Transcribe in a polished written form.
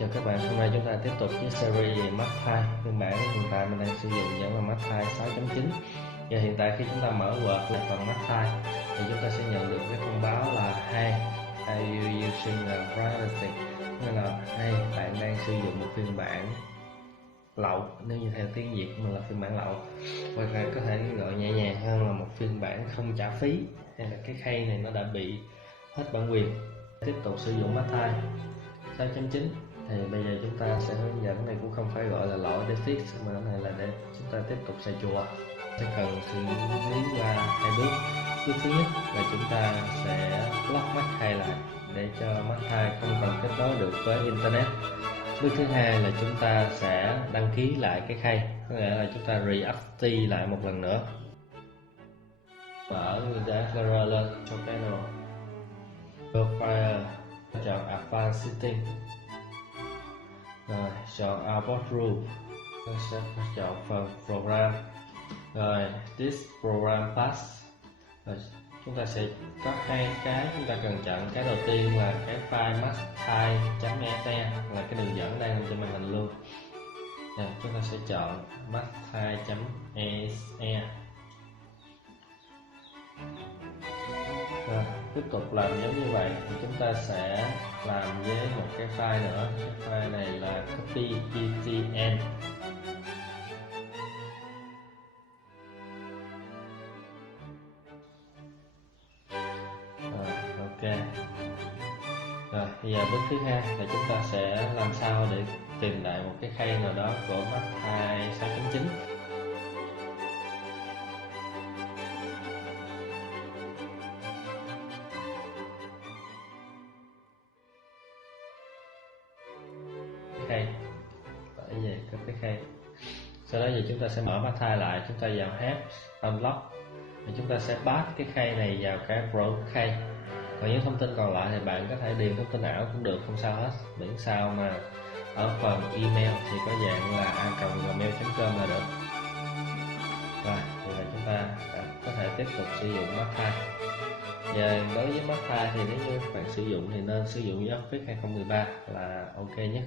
Chào các bạn, hôm nay chúng ta tiếp tục với series về Mac phiên bản hiện tại mình đang sử dụng vẫn là Mac 6.9. Và hiện tại khi chúng ta mở Word lại phần Mac thì chúng ta sẽ nhận được cái thông báo là Hey, are you using a privacy? Nghĩa là hey, bạn đang sử dụng một phiên bản lậu, nếu như theo tiếng Việt mình là phiên bản lậu, hoặc là có thể gọi nhẹ nhàng hơn là một phiên bản không trả phí, hay là cái khay này nó đã bị hết bản quyền. Tiếp tục sử dụng Mac 6.9 thì bây giờ chúng ta sẽ hướng dẫn, này cũng không phải gọi là lỗi để fix mà cái này là để chúng ta tiếp tục xài chùa. Sẽ cần xử lý qua hai bước. Bước thứ nhất là chúng ta sẽ lock Mac lại để cho Mac không còn kết nối được với internet. Bước thứ hai là chúng ta sẽ đăng ký lại cái khay, có nghĩa là chúng ta reactivate lại một lần nữa. Mở The Explorer lên trong panel Profile, chọn Advanced Setting, rồi chọn About Rule, sẽ chọn phần Program, rồi This Program Pass. Rồi chúng ta sẽ có hai cái chúng ta cần chọn. Cái đầu tiên là cái file mathai.exe là cái đường dẫn đang trên màn hình luôn. Rồi, chúng ta sẽ chọn mathai.exe. Rồi, tiếp tục làm giống như vậy thì chúng ta sẽ làm với một cái file nữa. Cái file này là copy etn. Rồi, ok. Rồi, bây giờ bước thứ hai là chúng ta sẽ làm sao để tìm lại một cái khay nào đó của Mac 6.9. Khay bởi vì có cái khay. Sau đó giờ chúng ta sẽ mở Mac lại, chúng ta vào Help Unlock thì chúng ta sẽ pass cái khay này vào cái Pro khay. Còn những thông tin còn lại thì bạn có thể điền thông tin ảo cũng được, không sao hết, miễn sao mà ở phần email thì có dạng là a@gmail.com là được. Rồi, thì là chúng ta đã có thể tiếp tục sử dụng Mac. Và đối với Mac thì nếu như bạn sử dụng thì nên sử dụng với Office 2013 là ok nhất.